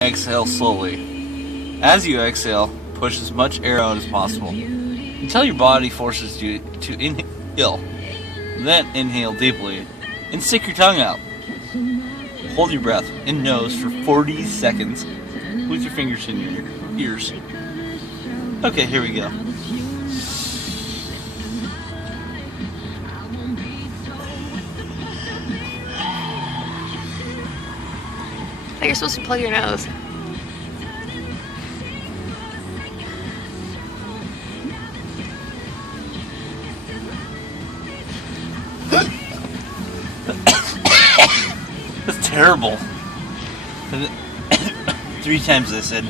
Exhale slowly. As you exhale, push as much air out as possible until your body forces you to inhale. Then inhale deeply and stick your tongue out. Hold your breath and nose for 40 seconds with your fingers in your ears. Okay, here we go. I thought you're supposed to plug your nose. That's terrible. 3 times I said.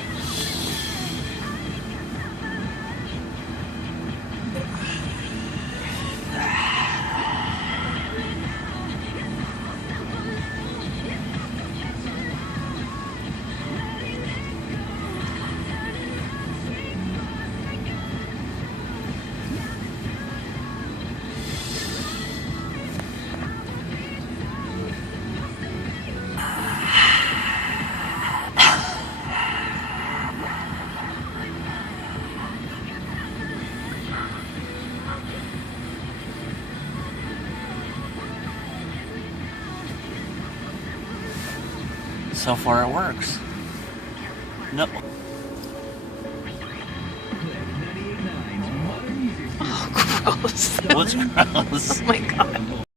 So far it works. No. Oh, gross. What's gross? Oh my god.